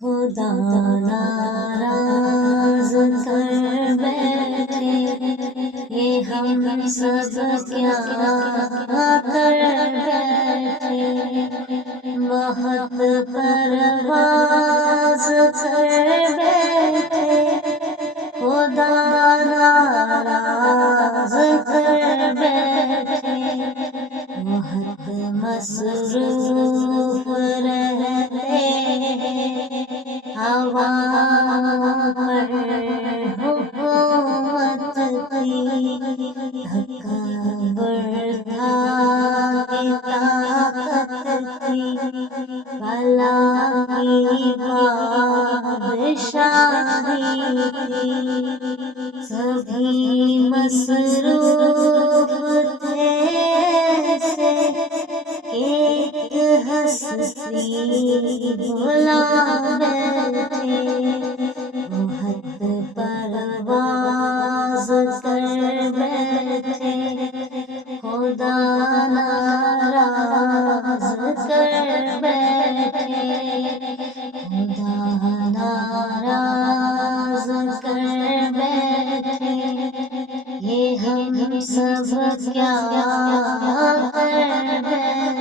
خدا ناراض کر بیٹھے، یہ ہم سب کیا کر بیٹھے، بہت پرواز کر بیٹھے، خدا ناراض کر بیٹھے، بہت مصروف رہتے ہوا پر حکومت کی، تکبر تھا کہ طاقت کی، بلا کی بادشاہی تھی، سبھی مصروف تھے سے ایک ہستی بلا بیٹھے، بہت پرواز کر بیٹھے، خدا ناراض کر بیٹھے، خدا ناراض کر بیٹھے، یہ ہم سب کیا کر بیٹھے۔